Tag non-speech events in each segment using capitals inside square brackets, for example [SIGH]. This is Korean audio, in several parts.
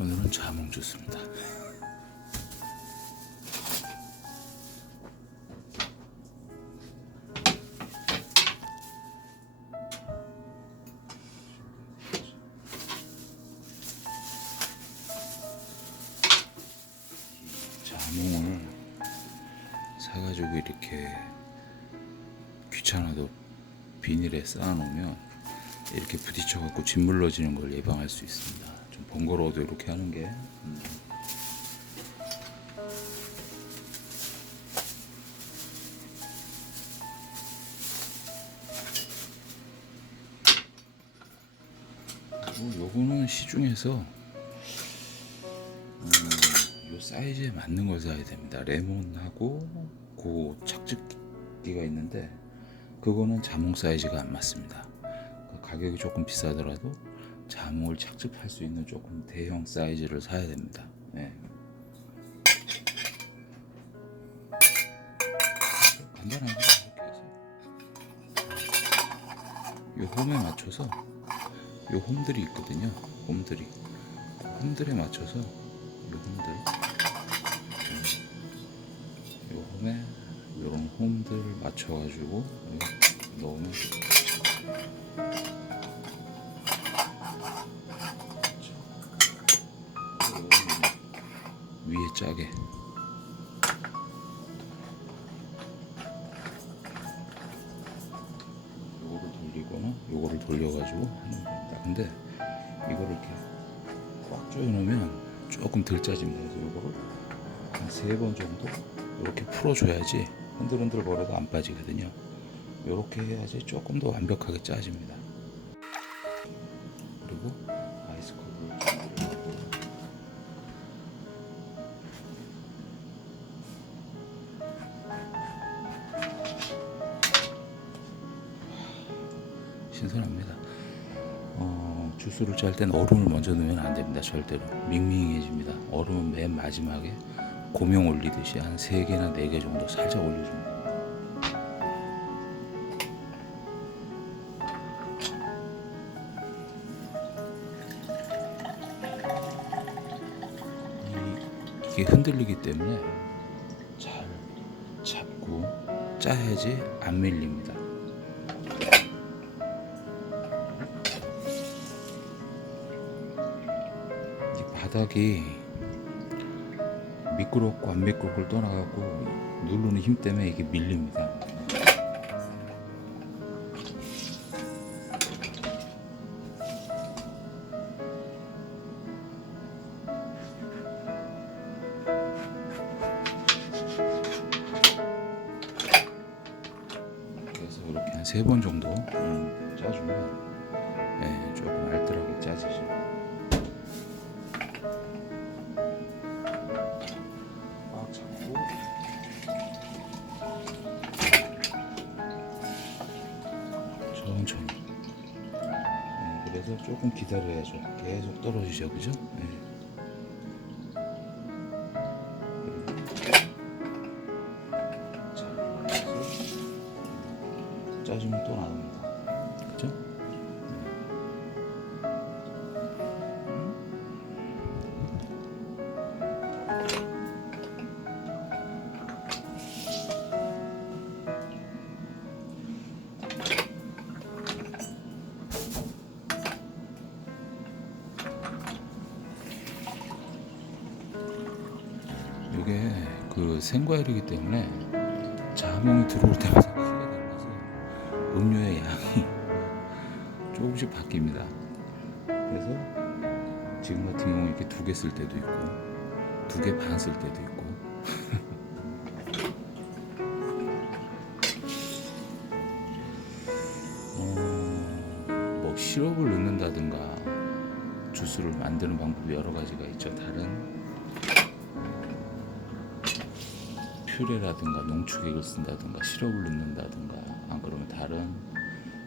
오늘은 자몽 주스입니다. 이 자몽을 사가지고 이렇게 귀찮아도 비닐에 쌓아놓으면 이렇게 부딪혀갖고 짓물러지는 걸 예방할 수 있습니다. 좀 번거로워도 이렇게 하는 게 음. 그리고 요거는 시중에서 음, 요 사이즈에 맞는 걸 사야 됩니다. 레몬하고 그 착즙기가 있는데 그거는 자몽 사이즈가 안 맞습니다. 그 가격이 조금 비싸더라도 자몽을 착즙할 수 있는 조금 대형 사이즈를 사야 됩니다. 네. 간단하게 이렇게 해서 요 홈에 맞춰서 요 홈들이 있거든요. 홈들이 홈들에 맞춰서 요 홈들 요 홈에 요런 홈들 맞춰가지고 여기 넣으면 짜게 요거를 돌리거나 요거를 돌려가지고 하는 겁니다. 근데 이거를 이렇게 꽉 조여놓으면 조금 덜 짜집니다. 그래서 요거를 한 세 번 정도 이렇게 풀어줘야지 흔들흔들 거려도 안 빠지거든요. 이렇게 해야지 조금 더 완벽하게 짜집니다. 신선합니다. 어, 주스를 짤땐 얼음을 먼저 넣으면 안 됩니다. 절대로 밍밍해집니다. 얼음은 맨 마지막에 고명 올리듯이 한 3개나 4개 정도 살짝 올려줍니다. 이, 이게 흔들리기 때문에 잘 잡고 짜야지 안 밀립니다. 바닥이 미끄럽고 안 미끄럽고를 떠나갖고 누르는 힘 때문에 이게 밀립니다. 그래서 이렇게 한 세 번 정도 음, 짜주면 예, 조금 알뜰하게 짜지죠. 그래서 조금 기다려야죠 계속 떨어지죠 그죠? 네. 그리고 자, 짜주면 또 나옵니다 그 생과일이기 때문에 자몽이 들어올 때마다 크게 달라서 음료의 양이 조금씩 바뀝니다. 그래서 지금 같은 경우 이렇게 두 개 쓸 때도 있고 두 개 반 쓸 때도 있고 [LAUGHS] 어, 뭐 시럽을 넣는다든가 주스를 만드는 방법이 여러 가지가 있죠. 다른 퓨레라든가 농축액을 쓴다든가 시럽을 넣는다든가 안 그러면 다른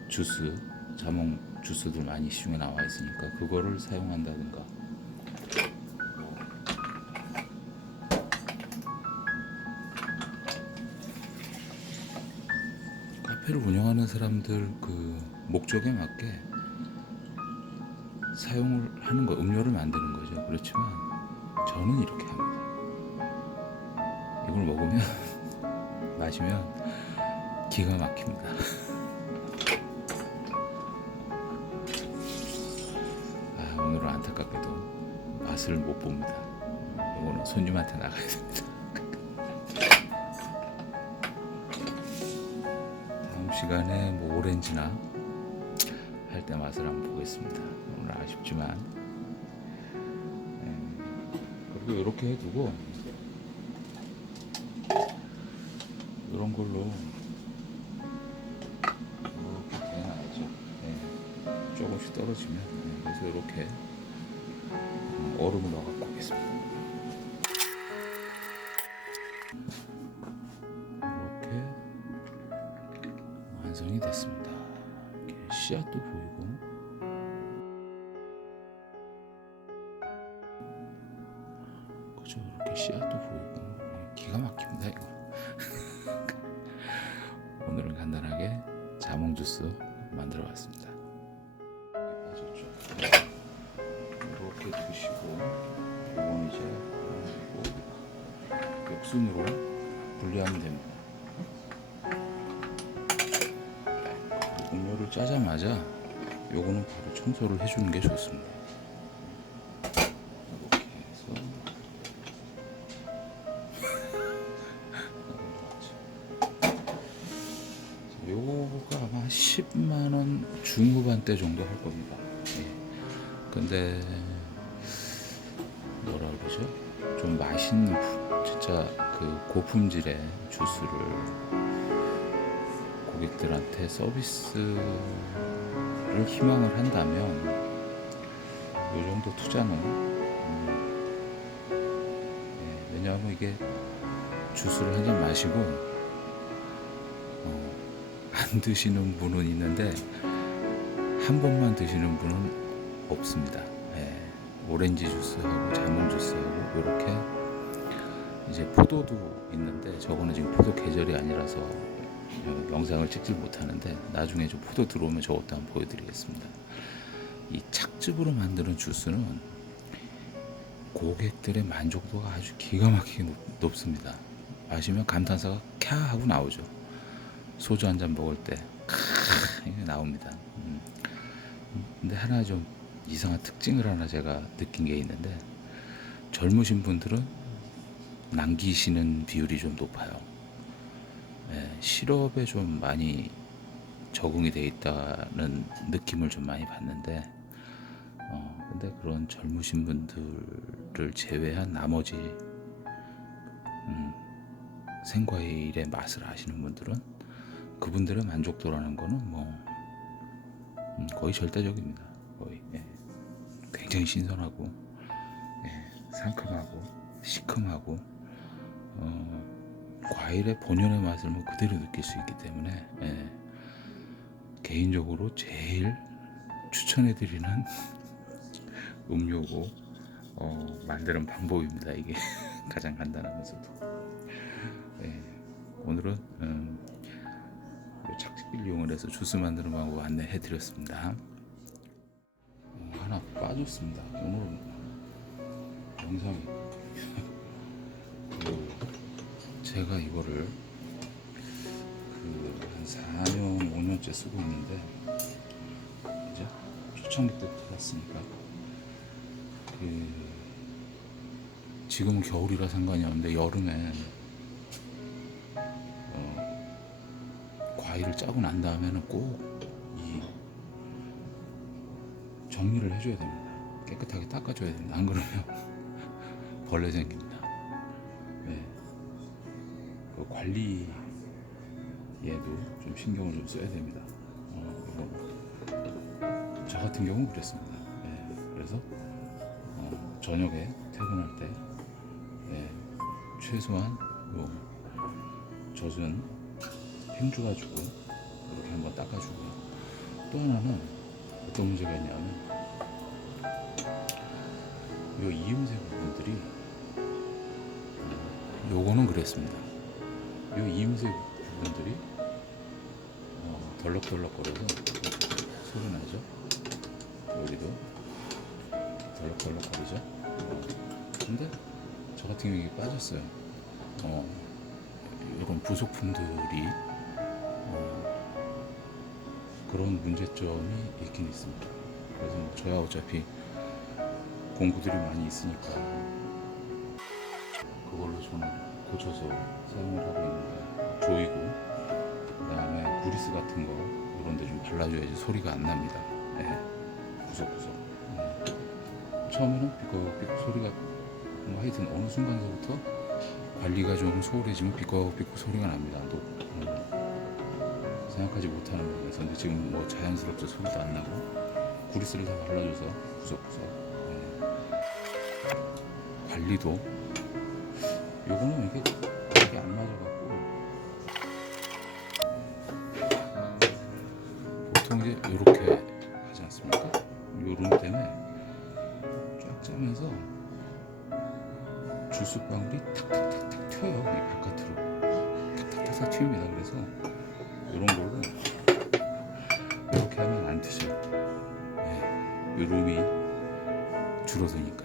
주스 자몽 주스들 많이 시중에 나와 있으니까 그거를 사용한다든가 카페를 운영하는 사람들 그 목적에 맞게 사용을 하는 거 음료를 만드는 거죠. 그렇지만 저는 이렇게 합니다. 이걸 먹으면 [LAUGHS] 마시면 기가 막힙니다. [LAUGHS] 아, 오늘은 안타깝게도 맛을 못 봅니다. 이거는 손님한테 나가야 됩니다. [LAUGHS] 다음 시간에 뭐 오렌지나 할 때 맛을 한번 보겠습니다. 오늘 아쉽지만 예, 그리고 이렇게 해두고 이런 걸로 이렇게 대놔야죠. 예, 조금씩 떨어지면 예, 그래서 이렇게 음, 얼음을 넣어갖고 하겠습니다. 이렇게 완성이 됐습니다. 이렇게 씨앗도 보이고 간단하게 자몽 주스 만들어 봤습니다. 이렇게 두시고 이건 이제 육순으로 분리하면 됩니다. 음료를 짜자마자 요거는 바로 청소를 해주는 게 좋습니다. 대 정도 할 겁니다. 예. 근데 뭐라 그러죠? 좀 맛있는 푸- 진짜 그 고품질의 주스를 고객들한테 서비스를 희망을 한다면 이 정도 투자는 음, 예, 왜냐하면 이게 주스를 한 잔 마시고 어, 안 드시는 분은 있는데 한 번만 드시는 분은 없습니다. 예, 오렌지 주스하고 자몽 주스하고 이렇게 이제 포도도 있는데 저거는 지금 포도 계절이 아니라서 어, 영상을 찍질 못하는데 나중에 좀 포도 들어오면 저것도 한번 보여드리겠습니다. 이 착즙으로 만드는 주스는 고객들의 만족도가 아주 기가 막히게 높, 높습니다. 마시면 감탄사가 캬 하고 나오죠. 소주 한 잔 먹을 때 캬, 나옵니다. 음. 근데 하나 좀 이상한 특징을 하나 제가 느낀 게 있는데 젊으신 분들은 남기시는 비율이 좀 높아요. 예, 시럽에 좀 많이 적응이 돼 있다는 느낌을 좀 많이 받는데 어, 근데 그런 젊으신 분들을 제외한 나머지 음, 생과일의 맛을 아시는 분들은 그분들의 만족도라는 거는 뭐 음, 거의 절대적입니다. 거의 예. 굉장히 신선하고 예, 상큼하고 시큼하고 어, 과일의 본연의 맛을 뭐 그대로 느낄 수 있기 때문에 예, 개인적으로 제일 추천해드리는 [LAUGHS] 음료고 어, 만드는 방법입니다. 이게 [LAUGHS] 가장 간단하면서도 예, 오늘은 음, 이용을 해서 주스 만드는 방법 안내해 드렸습니다. 어, 하나 빠졌습니다. 오늘 영상이 그 [LAUGHS] 제가 이거를 그 한 4년, 5년째 쓰고 있는데 이제 초창기 때부터 샀으니까 그 지금은 겨울이라 상관이 없는데 여름에 과일을 짜고 난 다음에는 꼭이 정리를 해줘야 됩니다. 깨끗하게 닦아줘야 됩니다. 안 그러면 [LAUGHS] 벌레 생깁니다. 네. 그 관리에도 좀 신경을 좀 써야 됩니다. 어, 이거 저 같은 경우는 그랬습니다. 예, 그래서 어, 저녁에 퇴근할 때 예, 최소한 요 젖은 행주 가지고 이렇게 한번 닦아주고요. 또 하나는 어떤 문제가 있냐면 요 이음새 부분들이 어, 요거는 그랬습니다. 요 이음새 부분들이 어, 덜럭덜럭거려서 소리 나죠. 여기도 걸럭걸럭거리죠. 근데 저 같은 경우에 빠졌어요. 어, 이런 부속품들이 어, 그런 문제점이 있긴 있습니다. 그래서 뭐 저야 어차피 공구들이 많이 있으니까 그걸로 저는 고쳐서 사용을 하고 있는데 조이고 그다음에 구리스 같은 거 이런 데 좀 발라줘야지 소리가 안 납니다. 예. 구석구석. 예. 처음에는 삐걱삐걱 소리가 뭐 하여튼 어느 순간서부터 관리가 좀 소홀해지면 삐걱삐걱 소리가 납니다. 생각하지 못하는 부분에서 근데 지금 뭐 자연스럽게 소리도 안 나고 구리스를 다 발라줘서 구석구석. 예. 관리도 요거는 이게 이게 안 맞아갖고 보통 이제 이렇게 하지 않습니까? 요런 때문에 쫙 짜면서 주스 방울이 탁탁탁탁 튀어요 이 바깥으로 탁탁탁탁 튑니다 그래서 이런 걸로 이렇게 하면 안 튀죠. 네, 요rum이 줄어드니까.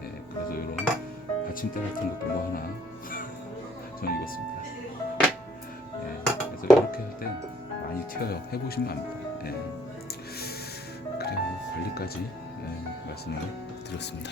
네, 그래서 이런 받침대 같은 것도 뭐 하나 저는 입었습니다. 네, 그래서 이렇게 할 때 많이 튀어요. 해보시면 압니다. 네. 그래요 관리까지 네, 말씀을 드렸습니다